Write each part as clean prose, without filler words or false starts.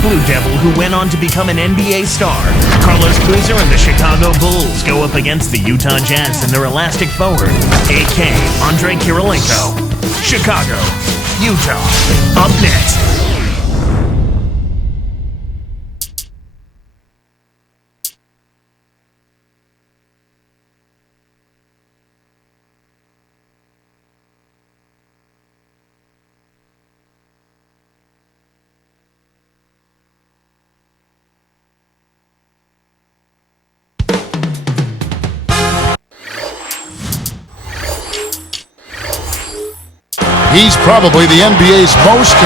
Blue Devil who went on to become an NBA star. Carlos Boozer and the Chicago Bulls go up against the Utah Jazz and their elastic forward, A.K. Andre Kirilenko. Chicago, Utah, up next. He's probably the NBA's most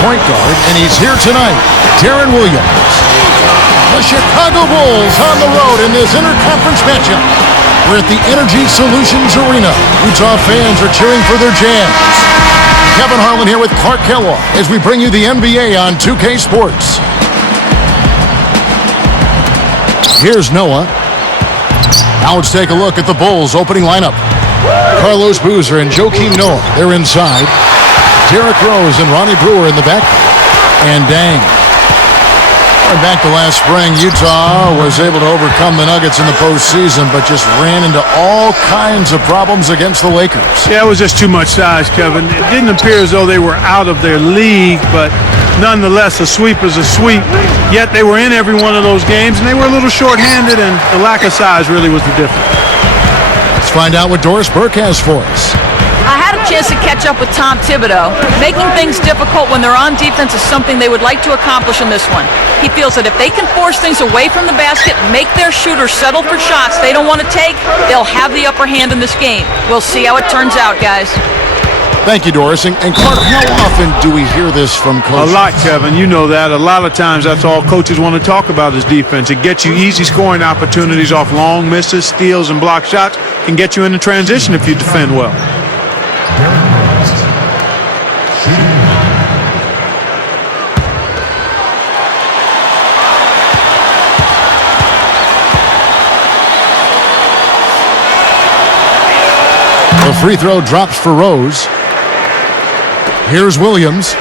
point guard, and he's here tonight, Deron Williams. The Chicago Bulls on the road in this interconference matchup. We're at the Energy Solutions Arena. Utah fans are cheering for their Jazz. Kevin Harlan here with Clark Kellogg as we bring you the NBA on 2K Sports. Here's Noah. Now let's take a look at the Bulls' opening lineup. Carlos Boozer and Joakim Noah, they're inside. Derrick Rose and Ronnie Brewer in the back. And Dang. Back to last spring, Utah was able to overcome the Nuggets in the postseason, but just ran into all kinds of problems against the Lakers. Yeah, it was just too much size, Kevin. It didn't appear as though they were out of their league, but nonetheless, a sweep is a sweep. Yet they were in every one of those games, and they were a little short-handed, and the lack of size really was the difference. Let's find out what Doris Burke has for us. I had a chance to catch up with Tom Thibodeau. Making things difficult when they're on defense is something they would like to accomplish in this one. He feels that if they can force things away from the basket, make their shooters settle for shots they don't want to take, they'll have the upper hand in this game. We'll see how it turns out, guys. Thank you, Doris. And Clark, how often do we hear this from coaches? A lot, Kevin. You know that. A lot of times that's all coaches want to talk about is defense. It gets you easy scoring opportunities off long misses, steals, and block shots. Can get you into transition if you defend well. The free throw drops for Rose. Here's Williams.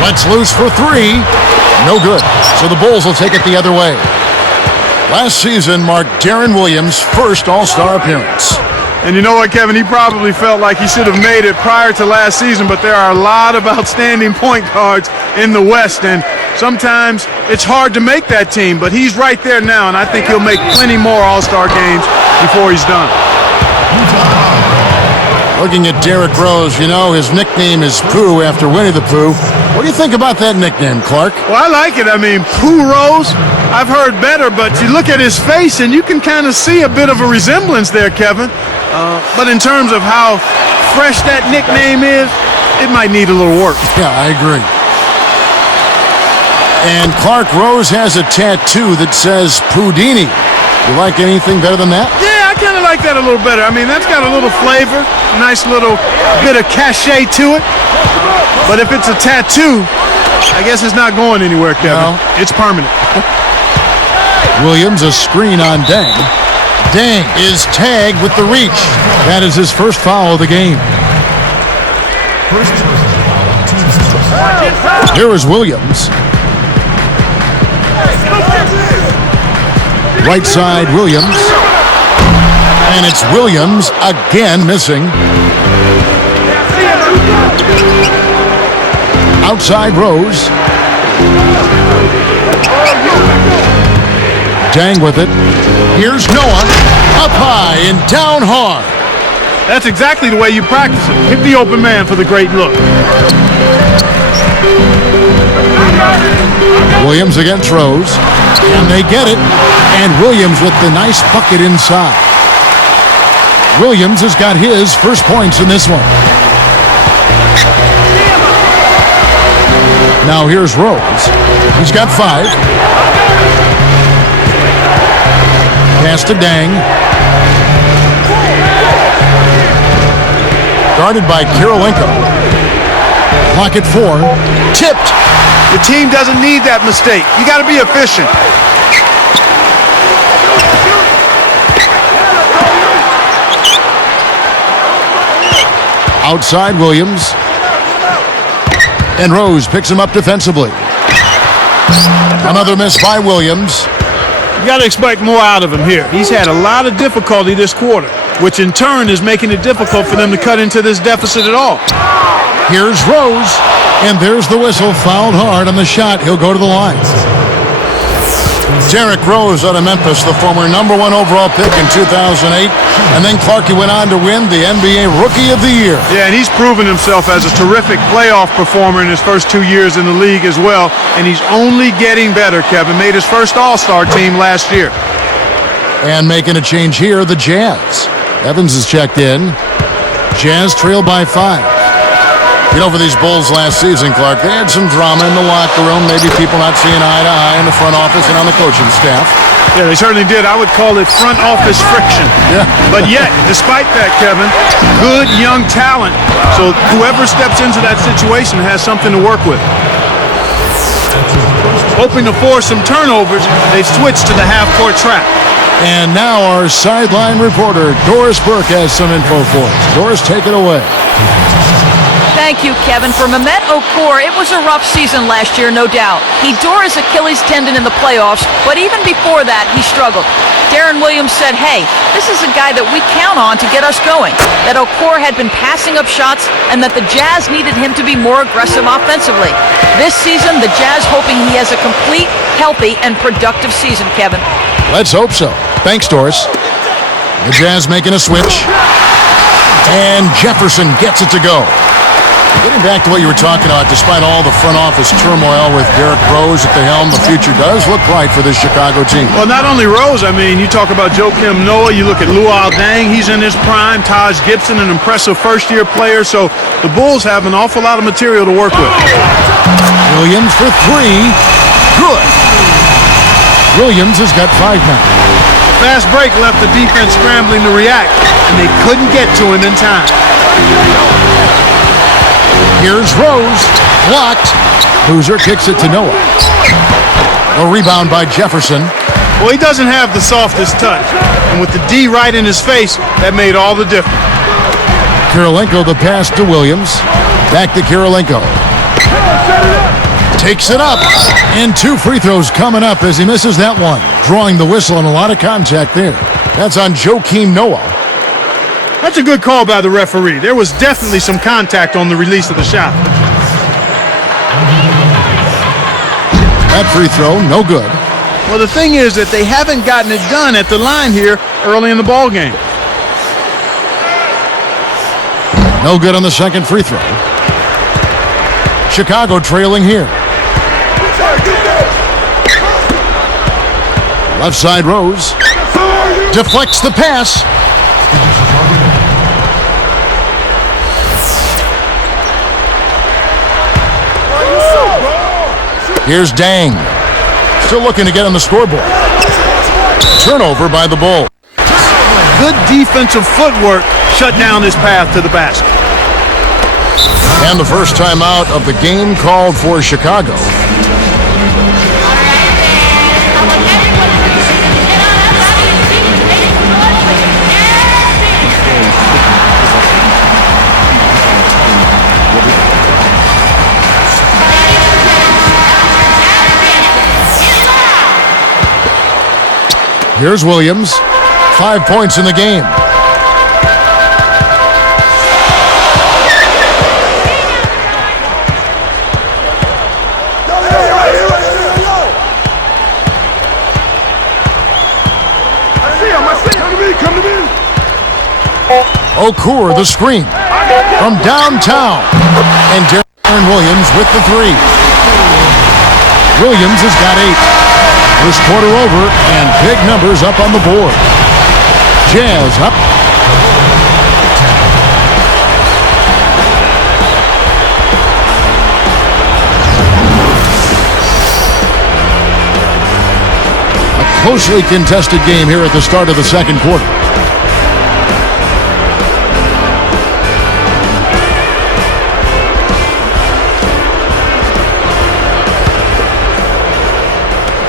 Let's loose for three. No good. So the Bulls will take it the other way. Last season marked Deron Williams' first All-Star appearance. And you know what, Kevin? He probably felt like he should have made it prior to last season, but there are a lot of outstanding point guards in the West, and sometimes it's hard to make that team, but he's right there now, and I think he'll make plenty more All-Star games before he's done. Looking at Derrick Rose, you know, his nickname is Pooh after Winnie the Pooh. What do you think about that nickname, Clark? Well, I like it. I mean, Pooh Rose, I've heard better, but you look at his face and you can kind of see a bit of a resemblance there, Kevin. But in terms of how fresh that nickname is, it might need a little work. Yeah, I agree. And Clark, Rose has a tattoo that says Poudini. You like anything better than that? Yeah, I kind of like that a little better. I mean, that's got a little flavor, a nice little bit of cachet to it. But if it's a tattoo, I guess it's not going anywhere, Kevin. No. It's permanent. Williams, a screen on Dang. Dang is tagged with the reach. That is his first foul of the game. Here is Williams. Right side, Williams. And it's Williams again missing. Outside, Rose. Dang with it. Here's Noah. Up high and down hard. That's exactly the way you practice it. Hit the open man for the great look. Williams again throws, and they get it. And Williams with the nice bucket inside. Williams has got his first points in this one. Now here's Rose. He's got 5. Pass to Dang. Guarded by Kirilenko. Clock at 4. Tipped. The team doesn't need that mistake. You got to be efficient. Outside Williams. And Rose picks him up defensively. Another miss by Williams. You got to expect more out of him here. He's had a lot of difficulty this quarter, which in turn is making it difficult for them to cut into this deficit at all. Here's Rose, and there's the whistle. Fouled hard on the shot. He'll go to the line. Derrick Rose out of Memphis, the former #1 overall pick in 2008. And then Clarkie went on to win the NBA Rookie of the Year. Yeah, and he's proven himself as a terrific playoff performer in his first 2 years in the league as well. And he's only getting better, Kevin. Made his first All-Star team last year. And making a change here, the Jazz. Evans is checked in. Jazz trail by 5. You know, for these Bulls last season, Clark, they had some drama in the locker room, maybe people not seeing eye to eye in the front office and on the coaching staff. Yeah, they certainly did. I would call it front office friction. Yeah. But yet, despite that, Kevin, good young talent. So whoever steps into that situation has something to work with. Hoping to force some turnovers, they switch to the half-court trap. And now our sideline reporter, Doris Burke, has some info for us. Doris, take it away. Thank you, Kevin. For Mehmet Okur, it was a rough season last year, no doubt. He tore his Achilles tendon in the playoffs, but even before that, he struggled. Darren Williams said, hey, this is a guy that we count on to get us going, that Okur had been passing up shots, and that the Jazz needed him to be more aggressive offensively. This season, the Jazz hoping he has a complete, healthy, and productive season, Kevin. Let's hope so. Thanks, Doris. The Jazz making a switch. And Jefferson gets it to go. Getting back to what you were talking about, despite all the front office turmoil with Derrick Rose at the helm, the future does look bright for this Chicago team. Well, not only Rose, I mean, you talk about Joakim Noah, you look at Luol Deng, he's in his prime, Taj Gibson, an impressive first-year player, so the Bulls have an awful lot of material to work with. Williams for 3. Good. Williams has got 5 now. Fast break left the defense scrambling to react, and they couldn't get to him in time. Here's Rose. Blocked. Boozer kicks it to Noah. A rebound by Jefferson. Well, he doesn't have the softest touch. And with the D right in his face, that made all the difference. Kirilenko the pass to Williams. Back to Kirilenko. Takes it up. And 2 free throws coming up as he misses that one. Drawing the whistle and a lot of contact there. That's on Joakim Noah. That's a good call by the referee. There was definitely some contact on the release of the shot. That free throw, no good. Well, the thing is that they haven't gotten it done at the line here early in the ball game. No good on the second free throw. Chicago trailing here. Left side Rose. Deflects the pass. Here's Dang. Still looking to get on the scoreboard. Turnover by the Bulls. Good defensive footwork shut down his path to the basket. And the first timeout of the game called for Chicago. Here's Williams. 5 points in the game. Okur, the screen from downtown. And Darren Williams with the three. Williams has got 8. First quarter over, and big numbers up on the board. Jazz up. A closely contested game here at the start of the second quarter.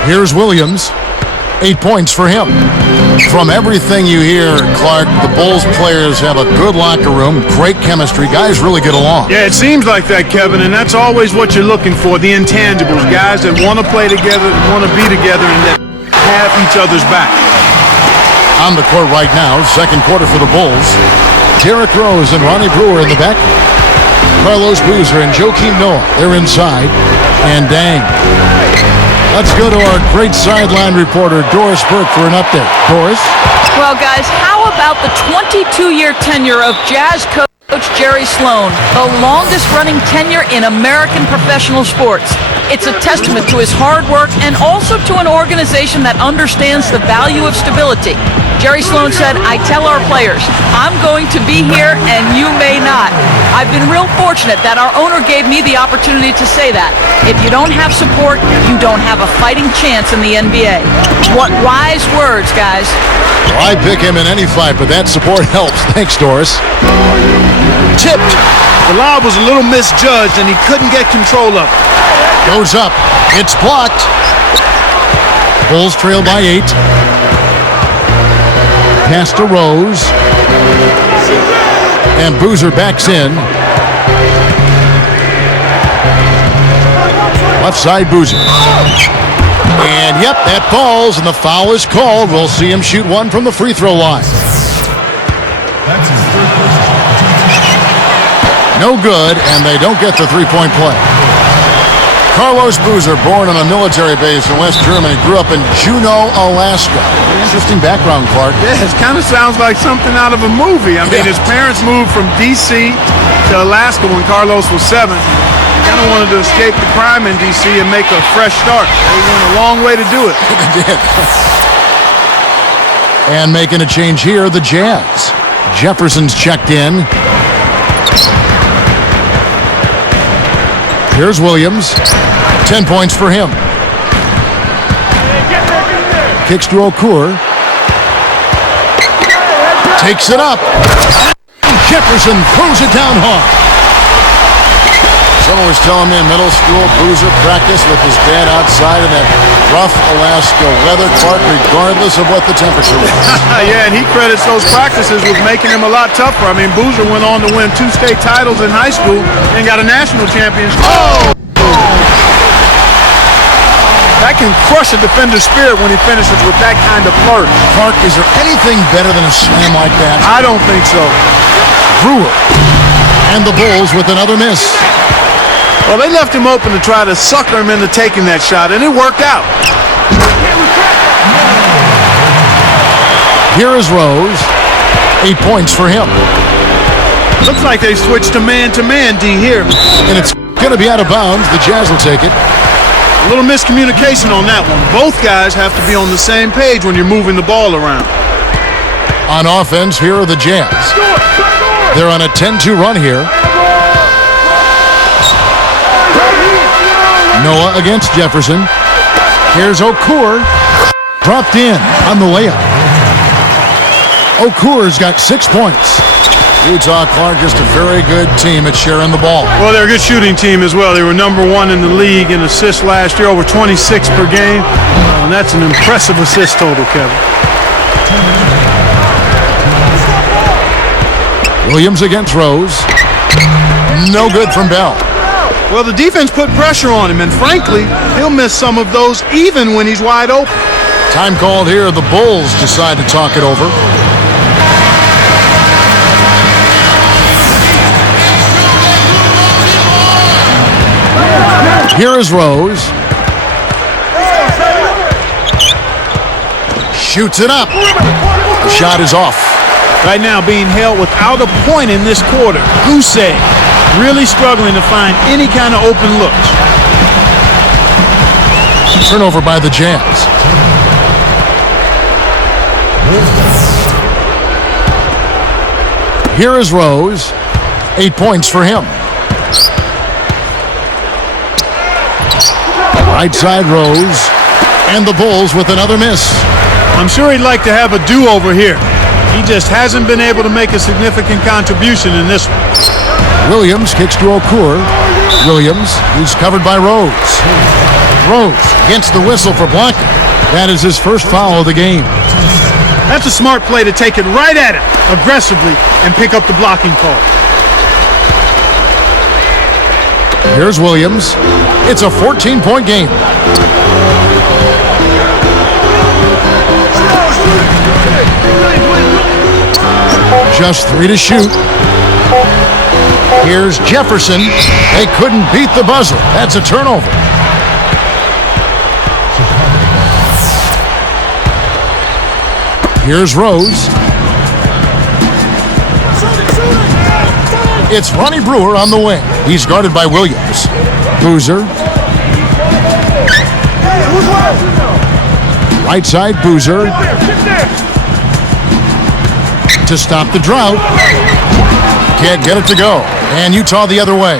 Here's Williams. 8 points for him. From everything you hear, Clark, the Bulls players have a good locker room, great chemistry. Guys really get along. Yeah, it seems like that, Kevin, and that's always what you're looking for, the intangibles. Guys that want to play together, that want to be together, and that have each other's back. On the court right now, second quarter for the Bulls. Derrick Rose and Ronnie Brewer in the back. Carlos Boozer and Joakim Noah, they're inside. And dang. Let's go to our great sideline reporter, Doris Burke, for an update. Doris? Well, guys, how about the 22-year tenure of Jazz coach Jerry Sloan, the longest-running tenure in American professional sports? It's a testament to his hard work and also to an organization that understands the value of stability. Jerry Sloan said, "I tell our players, I'm going to be here and you may not." I've been real fortunate that our owner gave me the opportunity to say that. If you don't have support, you don't have a fighting chance in the NBA. What wise words, guys. Well, I pick him in any fight, but that support helps. Thanks, Doris. Tipped. The lob was a little misjudged, and he couldn't get control of it. Goes up. It's blocked. Bulls trail by 8. Pass to Rose. And Boozer backs in. Left side, Boozer. And, yep, that falls, and the foul is called. We'll see him shoot one from the free throw line. No good, and they don't get the three-point play. Carlos Boozer, born on a military base in West Germany, grew up in Juneau, Alaska. Interesting background, Clark. Yeah, it kind of sounds like something out of a movie. I mean, his parents moved from D.C. to Alaska when Carlos was 7. He kind of wanted to escape the crime in D.C. and make a fresh start. They went a long way to do it. They did. And making a change here, the Jazz. Jefferson's checked in. Here's Williams. 10 points for him. Kicks to Okur. Takes it up. Jefferson throws it down hard. Someone was telling me in middle school, Boozer practiced with his dad outside in that rough Alaska weather, Clark, regardless of what the temperature was. Yeah, and he credits those practices with making him a lot tougher. I mean, Boozer went on to win 2 state titles in high school and got a national championship. Oh! That can crush a defender's spirit when he finishes with that kind of flirt. Clark, is there anything better than a slam like that? I don't think so. Brewer. And the Bulls with another miss. Well, they left him open to try to sucker him into taking that shot, and it worked out. Here is Rose. 8 points for him. Looks like they switched to man D here. And it's going to be out of bounds. The Jazz will take it. A little miscommunication on that one. Both guys have to be on the same page when you're moving the ball around. On offense, here are the Jazz. They're on a 10-2 run here. Noah against Jefferson. Here's Okur. Dropped in on the layup. Okur's got 6 points. Utah, Clark, just a very good team at sharing the ball. Well, they're a good shooting team as well. They were number 1 in the league in assists last year, over 26 per game. And that's an impressive assist total, Kevin. Williams against Rose. No good from Bell. Well, the defense put pressure on him, and frankly, he'll miss some of those even when he's wide open. Time called here. The Bulls decide to talk it over. Here is Rose. Shoots it up. The shot is off. Right now being held without a point in this quarter. Goose egg. Really struggling to find any kind of open looks. Turnover by the Jazz. Here is Rose. 8 points for him. Right side Rose. And the Bulls with another miss. I'm sure he'd like to have a do-over here. He just hasn't been able to make a significant contribution in this one. Williams kicks to Okur. Williams, he's covered by Rose. Rose against the whistle for blocking. That is his first foul of the game. That's a smart play to take it right at him aggressively and pick up the blocking call. Here's Williams. It's a 14-point game. Just 3 to shoot. Here's Jefferson. They couldn't beat the buzzer. That's a turnover. Here's Rose. It's Ronnie Brewer on the wing. He's guarded by Williams. Boozer. Right side, Boozer. To stop the drought. Can't get it to go. And Utah the other way.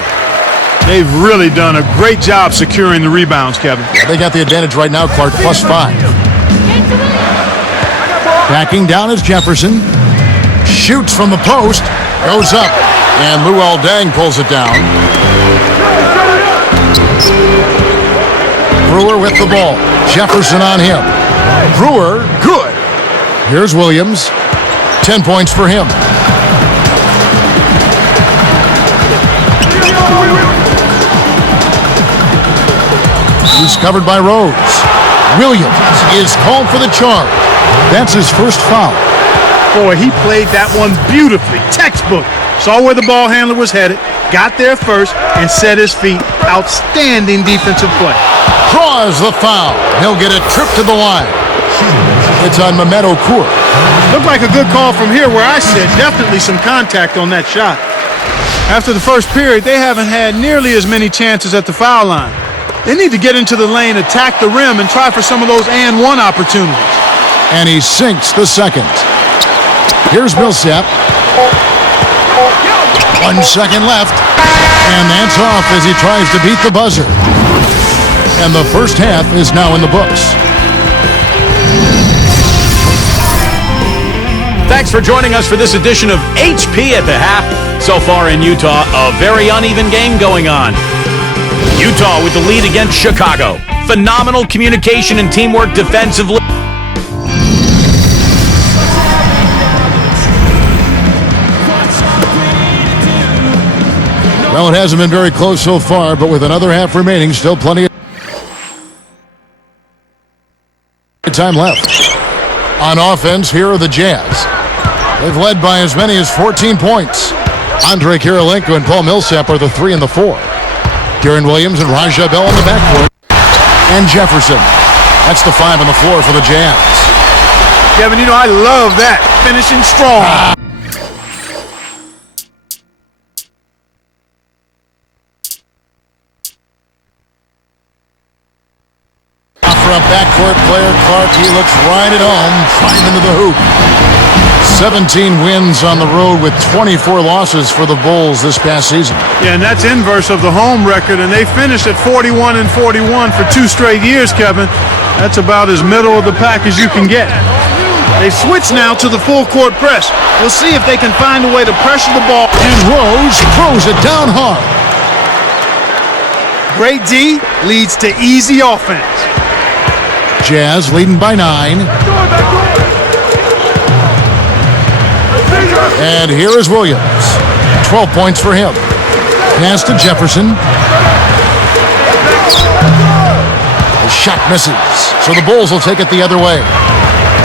They've really done a great job securing the rebounds, Kevin. They got the advantage right now, Clark, +5. Backing down is Jefferson. Shoots from the post. Goes up. And Luol Deng pulls it down. Brewer with the ball. Jefferson on him. Brewer, good. Here's Williams. 10 points for him. He's covered by Rose. Williams is called for the charge. That's his first foul. Boy, he played that one beautifully. Textbook. Saw where the ball handler was headed, got there first, and set his feet. Outstanding defensive play. Draws the foul. He'll get a trip to the line. It's on Mehmet Okur. Looked like a good call from here where I said definitely some contact on that shot. After the first period, they haven't had nearly as many chances at the foul line. They need to get into the lane, attack the rim, and try for some of those and one opportunities. And he sinks the second. Here's Millsap. 1 second left. And that's off as he tries to beat the buzzer. And the first half is now in the books. Thanks for joining us for this edition of HP at the half. So far in Utah, a very uneven game going on. Utah with the lead against Chicago. Phenomenal communication and teamwork defensively. Well, it hasn't been very close so far, but with another half remaining, still plenty of time left. On offense, here are the Jazz. They've led by as many as 14 points. Andre Kirilenko and Paul Millsap are the 3 and the 4. Deron Williams and Raja Bell on the backcourt. And Jefferson. That's the 5 on the floor for the Jazz. Kevin, you know, I love that. Finishing strong. For a backcourt player, Clark, he looks right at home, right into the hoop. 17 wins on the road with 24 losses for the Bulls this past season. Yeah, and that's inverse of the home record, and they finished at 41-41 for 2 straight years, Kevin. That's about as middle of the pack as you can get. They switch now to the full court press. We'll see if they can find a way to pressure the ball. And Rose throws it down hard. Great D leads to easy offense. Jazz leading by 9. And here is Williams. 12 points for him. Pass to Jefferson. The shot misses, so the Bulls will take it the other way.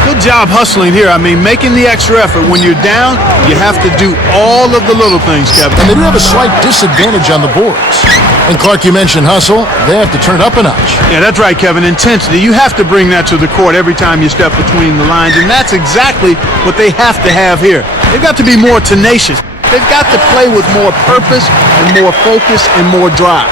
Good job hustling here. I mean, making the extra effort. When you're down, you have to do all of the little things, Kevin. And they do have a slight disadvantage on the boards. And Clark, you mentioned hustle. They have to turn it up a notch. Yeah, that's right, Kevin. Intensity. You have to bring that to the court every time you step between the lines, and that's exactly what they have to have here. They've got to be more tenacious. They've got to play with more purpose and more focus and more drive.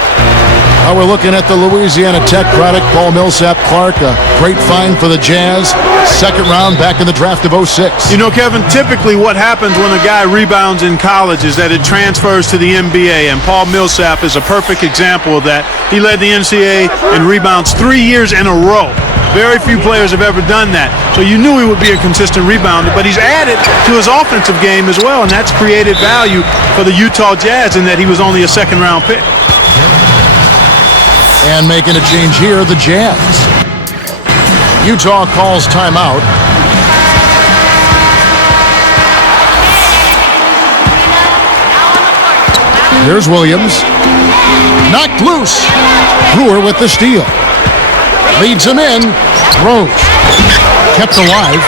Now we're looking at the Louisiana Tech product, Paul Millsap Clark, a great find for the Jazz. Second round back in the draft of 06. You know, Kevin, typically what happens when a guy rebounds in college is that it transfers to the NBA, and Paul Millsap is a perfect example of that. He led the NCAA in rebounds 3 years in a row. Very few players have ever done that. So you knew he would be a consistent rebounder, but he's added to his offensive game as well, and that's created value for the Utah Jazz in that he was only a second-round pick. And making a change here, the Jazz. Utah calls timeout. Here's Williams. Knocked loose. Brewer with the steal. Leads him in. Rose. Kept alive.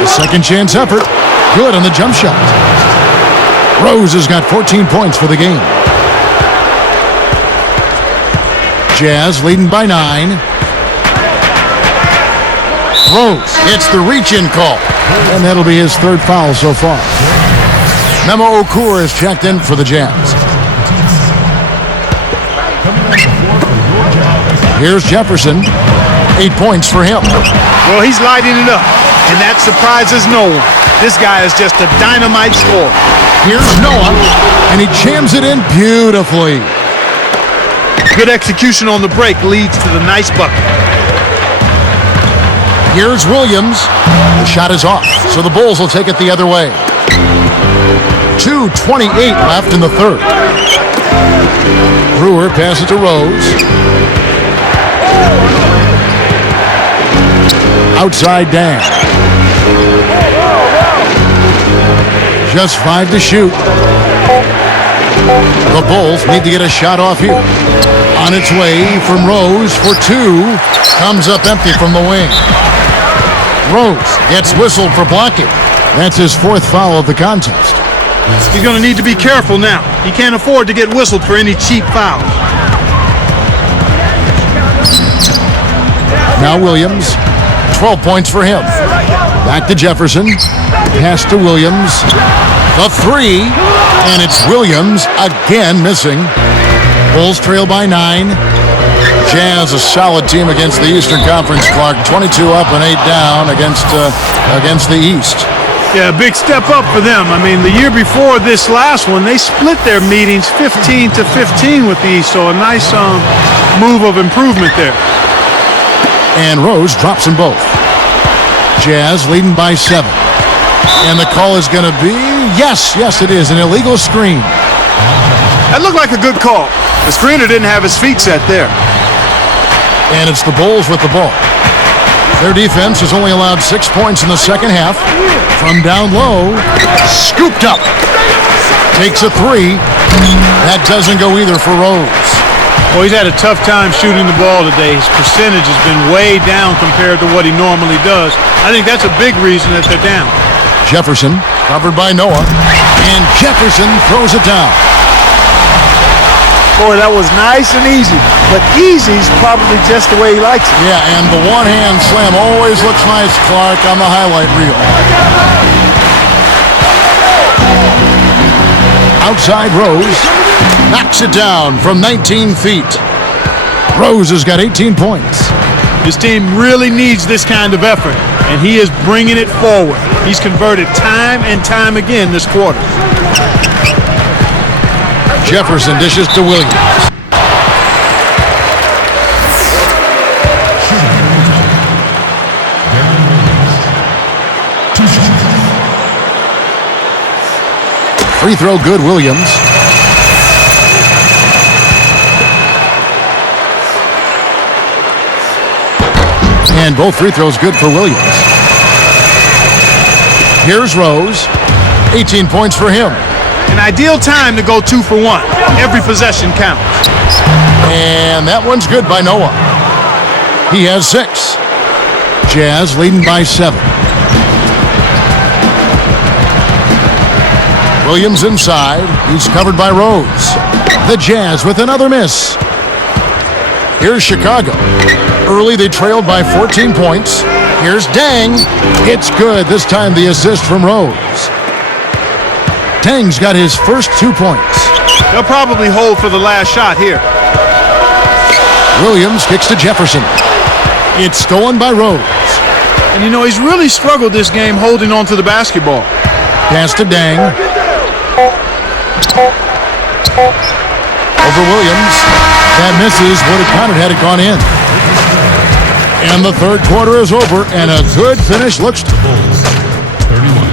A second chance effort. Good on the jump shot. Rose has got 14 points for the game. Jazz leading by 9. Rose gets the reach-in call. And that'll be his third foul so far. Memo Okur is checked in for the Jazz. Here's Jefferson. 8 points for him. Well, he's lighting it up, and that surprises no one. This guy is just a dynamite scorer. Here's Noah, and he jams it in beautifully. Good execution on the break leads to the nice bucket. Here's Williams. The shot is off, so the Bulls will take it the other way. 2:28 left in the third. Brewer passes to Rose. Outside Dan. Just 5 to shoot. The Bulls need to get a shot off here. On its way from Rose for 2. Comes up empty from the wing. Rose gets whistled for blocking. That's his 4th foul of the contest. He's going to need to be careful now. He can't afford to get whistled for any cheap fouls. Now Williams. 12 points for him. Back to Jefferson. Pass to Williams. The 3. And it's Williams again missing. Bulls trail by 9. Jazz, a solid team against the Eastern Conference, Clark. 22 up and 8 down against the East. Yeah, big step up for them. I mean, the year before this last one, they split their meetings 15-15 with the East, so a nice move of improvement there. And Rose drops them both. Jazz leading by 7. And the call is going to be, yes, it is, an illegal screen. That looked like a good call. The screener didn't have his feet set there. And it's the Bulls with the ball. Their defense has only allowed 6 points in the second half. From down low, scooped up. Takes a 3. That doesn't go either for Rose. Well, he's had a tough time shooting the ball today. His percentage has been way down compared to what he normally does. I think that's a big reason that they're down. Jefferson, covered by Noah. And Jefferson throws it down. Boy, that was nice and easy. But easy's probably just the way he likes it. Yeah, and the one-hand slam always looks nice, Clark, on the highlight reel. Outside Rose. Knocks it down from 19 feet. Rose has got 18 points. This team really needs this kind of effort, and he is bringing it forward. He's converted time and time again this quarter. Jefferson dishes to Williams. Free throw good, Williams. And both free throws good for Williams. Here's Rose. 18 points for him. An ideal time to go 2 for 1. Every possession counts. And that one's good by Noah. He has 6. Jazz leading by 7. Williams inside. He's covered by Rose. The Jazz with another miss. Here's Chicago. Early they trailed by 14 points. Here's Dang. It's good. This time the assist from Rose. Dang's got his first 2 points. They'll probably hold for the last shot here. Williams kicks to Jefferson. It's stolen by Rose. And you know, he's really struggled this game holding on to the basketball. Pass to Dang. Over Williams. That misses. Would have counted had it gone in. And the third quarter is over, and a good finish looks to Bulls. 31.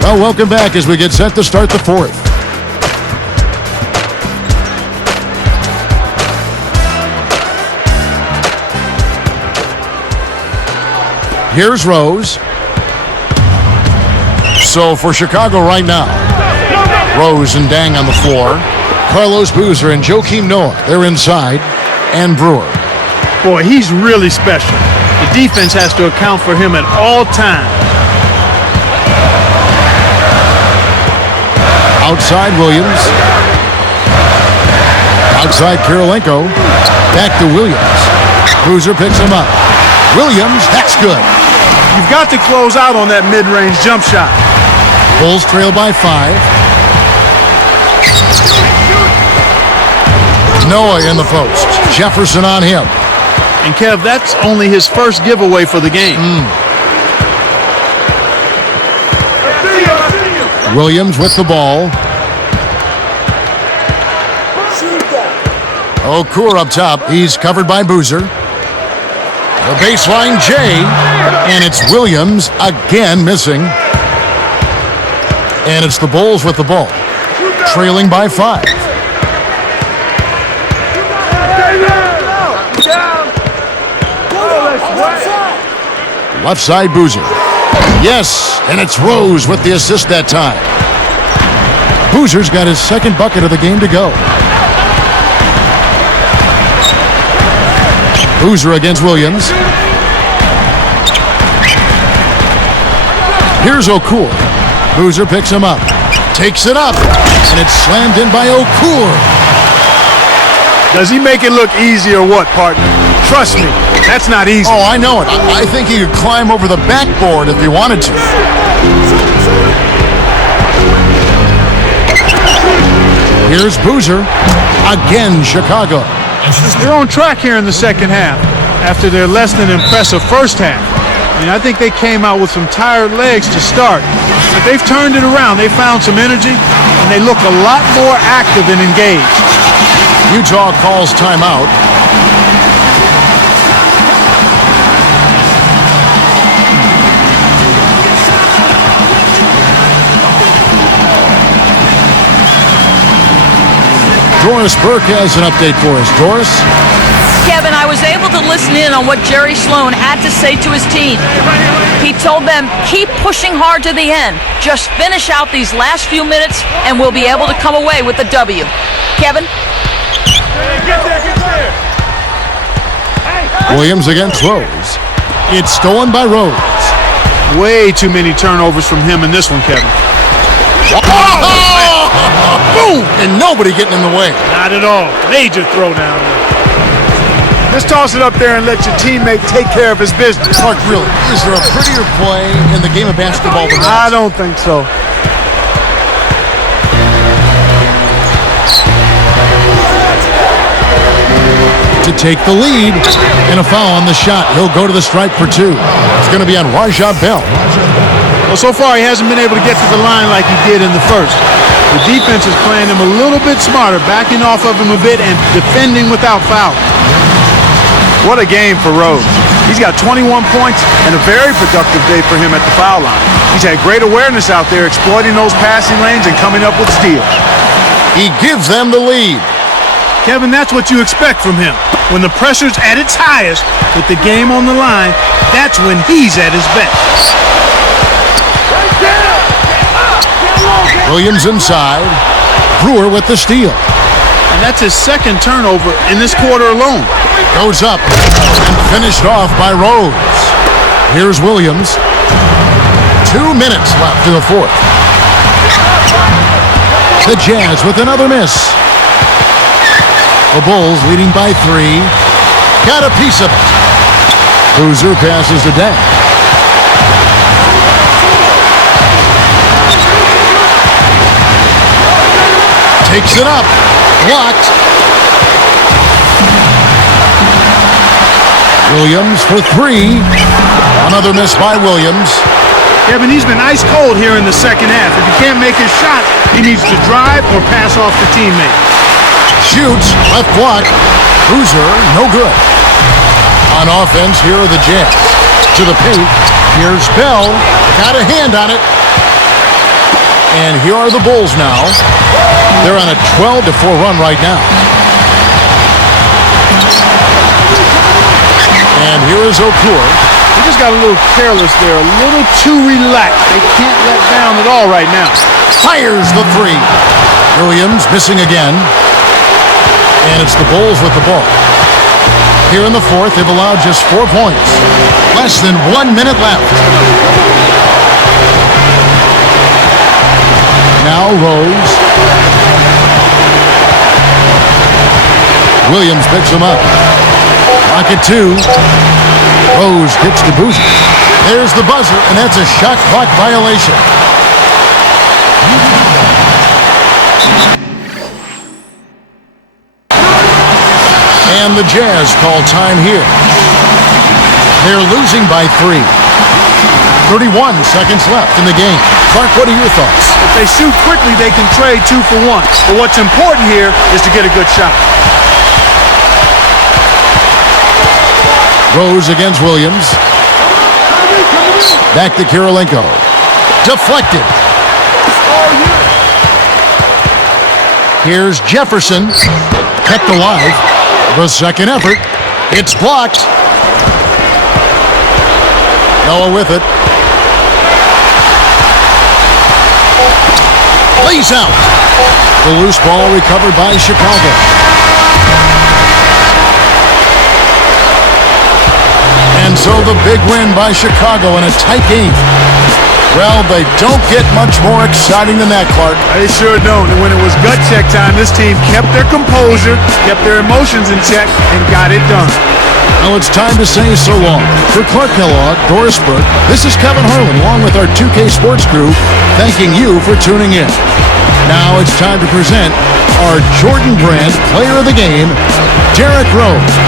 Well, welcome back as we get set to start the fourth. Here's Rose. So for Chicago right now, Rose and Dang on the floor. Carlos Boozer and Joakim Noah, they're inside, and Brewer. Boy, he's really special. The defense has to account for him at all times. Outside Williams. Outside Kirilenko. Back to Williams. Boozer picks him up. Williams, that's good. You've got to close out on that mid-range jump shot. Bulls trail by 5. Noah in the post. Jefferson on him. And Kev, that's only his first giveaway for the game. Williams with the ball. Okur up top. He's covered by Boozer. The baseline J. And it's Williams again missing. And it's the Bulls with the ball. Trailing by 5. Left side Boozer. Yes, and it's Rose with the assist that time. Boozer's got his second bucket of the game to go. Boozer against Williams. Here's Okur. Boozer picks him up. Takes it up. And it's slammed in by Okur. Does he make it look easy or what, partner? Trust me, that's not easy. Oh, I know it. I think he could climb over the backboard if he wanted to. Here's Boozer. Again, Chicago. They're on track here in the second half after their less than impressive first half. I mean, I think they came out with some tired legs to start, but they've turned it around. They found some energy, and they look a lot more active and engaged. Utah calls timeout. Doris Burke has an update for us. Doris? Kevin, I was able to listen in on what Jerry Sloan had to say to his team. He told them, keep pushing hard to the end. Just finish out these last few minutes, and we'll be able to come away with the W. Kevin? Get there. Williams against Rose. It's stolen by Rose. Way too many turnovers from him in this one, Kevin. Boom! And nobody getting in the way. Not at all. Major throwdown. Just toss it up there and let your teammate take care of his business. Clark, really, is there a prettier play in the game of basketball than that? I don't think so. To take the lead, and a foul on the shot. He'll go to the stripe for 2. It's going to be on Rajah Bell. Well, so far he hasn't been able to get to the line like he did in the first. The defense is playing him a little bit smarter, backing off of him a bit and defending without foul. What a game for Rose. He's got 21 points and a very productive day for him at the foul line. He's had great awareness out there, exploiting those passing lanes and coming up with steals. He gives them the lead. Kevin, that's what you expect from him. When the pressure's at its highest, with the game on the line, that's when he's at his best. Williams inside. Brewer with the steal. And that's his second turnover in this quarter alone. Goes up and finished off by Rose. Here's Williams. 2 minutes left in the fourth. The Jazz with another miss. The Bulls leading by 3. Got a piece of it. Boozer passes to Deng. Takes it up. Blocked. Williams for 3. Another miss by Williams. Kevin, he's been ice cold here in the second half. If he can't make his shot, he needs to drive or pass off the teammate. Shoots. Left block. Boozer, no good. On offense, here are the Jazz. To the paint. Here's Bell. Got a hand on it. And here are the Bulls now. They're on a 12-4 run right now. And here is Okur. He just got a little careless there, a little too relaxed. They can't let down at all right now. Fires the 3. Williams missing again. And it's the Bulls with the ball. Here in the fourth, they've allowed just 4 points. Less than 1 minute left. Now Rose. Williams picks him up. Rocket 2. Rose gets to Boozer. There's the buzzer, and that's a shot clock violation. And the Jazz call time here. They're losing by 3. 31 seconds left in the game. Clark, what are your thoughts? If they shoot quickly, they can trade 2 for 1. But what's important here is to get a good shot. Rose against Williams. Back to Kirilenko. Deflected. Here's Jefferson. Kept alive. The second effort. It's blocked. Noah with it. Lays out. The loose ball recovered by Chicago. And so the big win by Chicago in a tight game. Well, they don't get much more exciting than that, Clark. They sure don't. And when it was gut check time, this team kept their composure, kept their emotions in check, and got it done. Now it's time to say so long. For Clark Kellogg, Doris Burke, this is Kevin Harlan, along with our 2K Sports crew, thanking you for tuning in. Now it's time to present our Jordan Brand Player of the Game, Derrick Rose.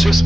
Just